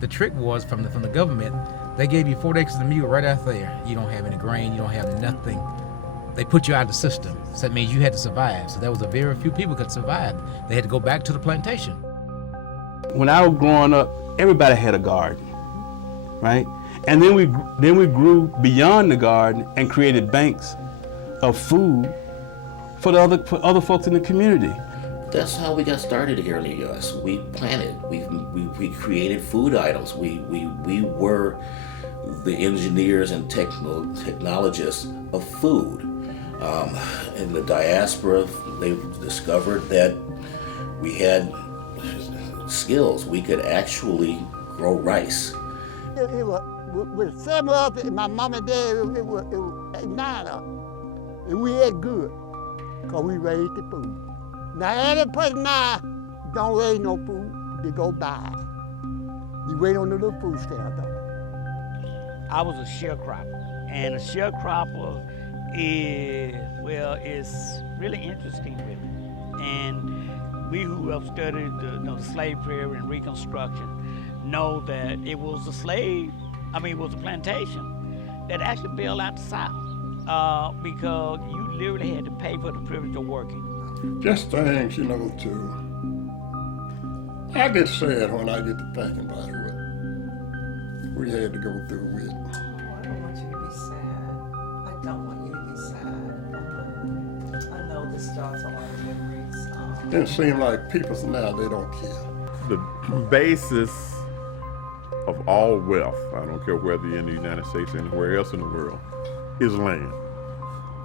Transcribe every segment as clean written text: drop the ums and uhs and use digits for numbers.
The trick was from the government, they gave you 4 acres of mule right out there. You don't have any grain, you don't have nothing. They put you out of the system. So that means you had to survive. So there was a very few people could survive. They had to go back to the plantation. When I was growing up, everybody had a garden, right? And then we grew beyond the garden and created banks of food for other folks in the community. That's how we got started here in the U.S. We planted. We created food items. We were the engineers and technologists of food. In the diaspora, they discovered that we had skills. We could actually grow rice. It was with 7 of us, and my mom and dad, it was 9 of us. And we ate good, because we raised the food. Now, every person now don't raise no food, they go buy it. You wait on the little food stand though. I was a sharecropper, and a sharecropper is really interesting with it. And we who have studied the slave period and Reconstruction know that it was it was a plantation that actually bailed out the South because you literally had to pay for the privilege of working. Just things, I get sad when I get to thinking about what we had to go through with. I don't want you to be sad. I don't want you to be sad. I know this starts a lot of memories. It seems like people now, they don't care. The basis of all wealth, I don't care whether you're in the United States or anywhere else in the world, is land.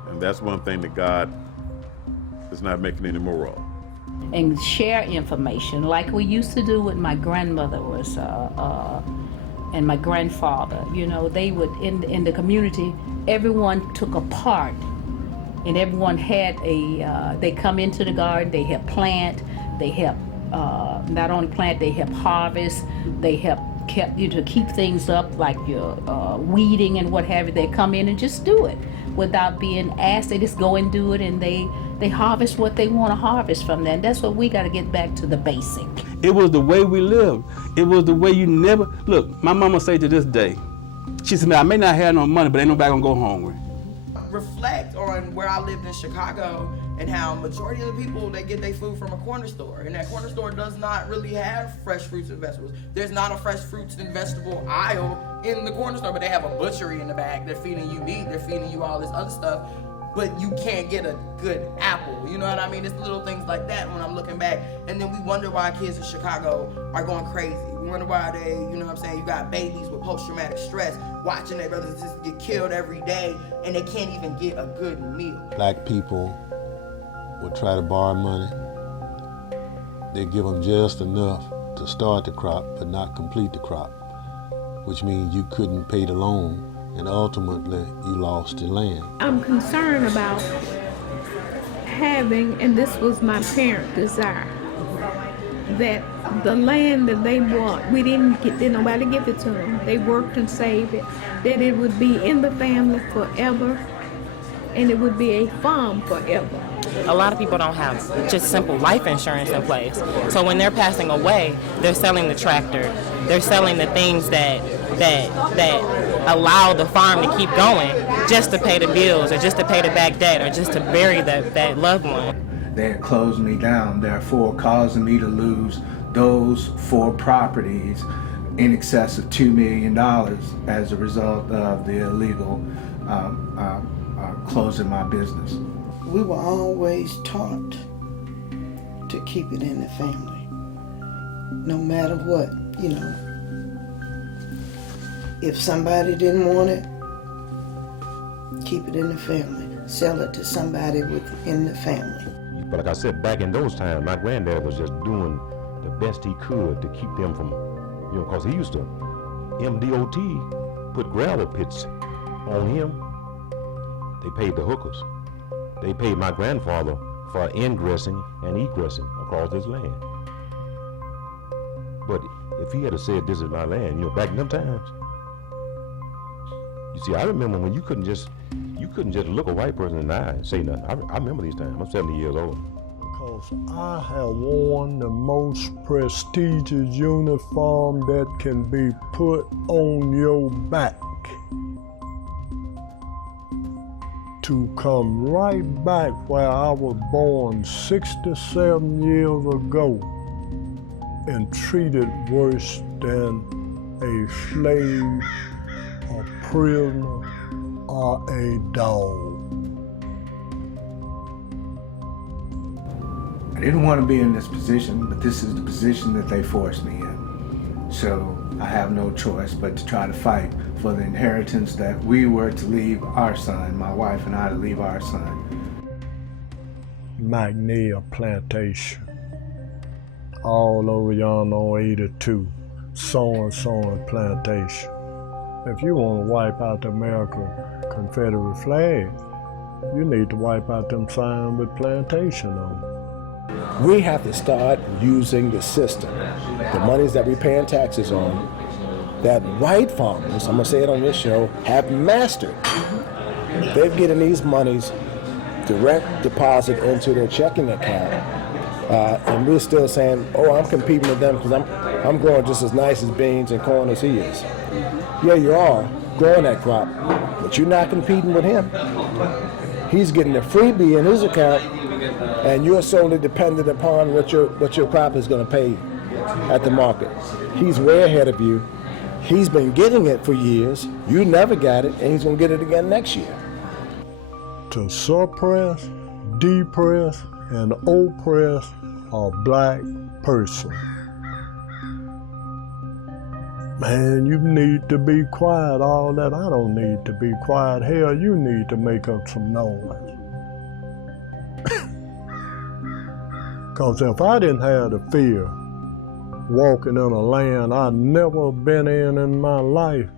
And that's one thing that God is not making any more of. And share information like we used to do with my grandmother and my grandfather. They would, in the community, everyone took a part, and everyone had they come into the garden, they help plant, they help not only plant, they help harvest, they help to keep things up, like your weeding and what have you. They come in and just do it without being asked. They just go and do it, and they harvest what they want to harvest from that. And that's what we got to get back to, the basic. It was the way we lived. It was the way you never, look, my mama say to this day, she said, I may not have no money, but ain't nobody gonna go hungry. Reflect on where I lived in Chicago and how majority of the people, they get their food from a corner store. And that corner store does not really have fresh fruits and vegetables. There's not a fresh fruits and vegetable aisle in the corner store, but they have a butchery in the back. They're feeding you meat, they're feeding you all this other stuff, but you can't get a good apple. You know what I mean? It's little things like that when I'm looking back. And then we wonder why kids in Chicago are going crazy. We wonder why they, you got babies with post-traumatic stress watching their brothers and sisters get killed every day, and they can't even get a good meal. Black people would try to borrow money. They give them just enough to start the crop, but not complete the crop, which means you couldn't pay the loan, and ultimately you lost the land. I'm concerned about having, and this was my parents' desire, that the land that they bought, did nobody give it to them. They worked and saved it, that it would be in the family forever, and it would be a farm forever. A lot of people don't have just simple life insurance in place. So when they're passing away, they're selling the tractor, they're selling the things that allow the farm to keep going, just to pay the bills, or just to pay the back debt, or just to bury that loved one. They're closing me down, therefore causing me to lose those 4 properties in excess of $2 million as a result of the illegal closing my business. We were always taught to keep it in the family, no matter what, If somebody didn't want it, keep it in the family. Sell it to somebody within the family. But like I said, back in those times, my granddad was just doing the best he could to keep them from, because he used to MDOT, put gravel pits on him. They paid the hookers. They paid my grandfather for ingressing and egressing across this land. But if he had said, this is my land, back in them times, you see, I remember when you couldn't just look a white person in the eye and say nothing. I remember these times. I'm 70 years old. 'cause I have worn the most prestigious uniform that can be put on your back to come right back where I was born 67 years ago and treated worse than a slave, a prisoner, or a dog. I didn't want to be in this position, but this is the position that they forced me in. So I have no choice but to try to fight for the inheritance that we were to leave our son, my wife and I to leave our son. Magnolia Plantation. All over yonder on 82, so-and-so plantation. If you want to wipe out the American Confederate flag, you need to wipe out them signs with plantation on them. We have to start using the system, the monies that we pay in taxes on, that white farmers, I'm gonna say it on this show, have mastered. They're getting these monies direct deposit into their checking account, and we're still saying, oh, I'm competing with them because I'm growing just as nice as beans and corn as he is. Yeah, you are growing that crop, but you're not competing with him. He's getting a freebie in his account, and you're solely dependent upon what your crop is going to pay at the market. He's way ahead of you. He's been getting it for years. You never got it, and he's going to get it again next year. To suppress, depress, and oppress a black person. Man, you need to be quiet. All that, I don't need to be quiet. Hell, you need to make up some noise. Because if I didn't have the fear walking in a land I've never been in my life,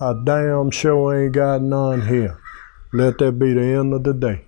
I damn sure ain't got none here. Let that be the end of the day.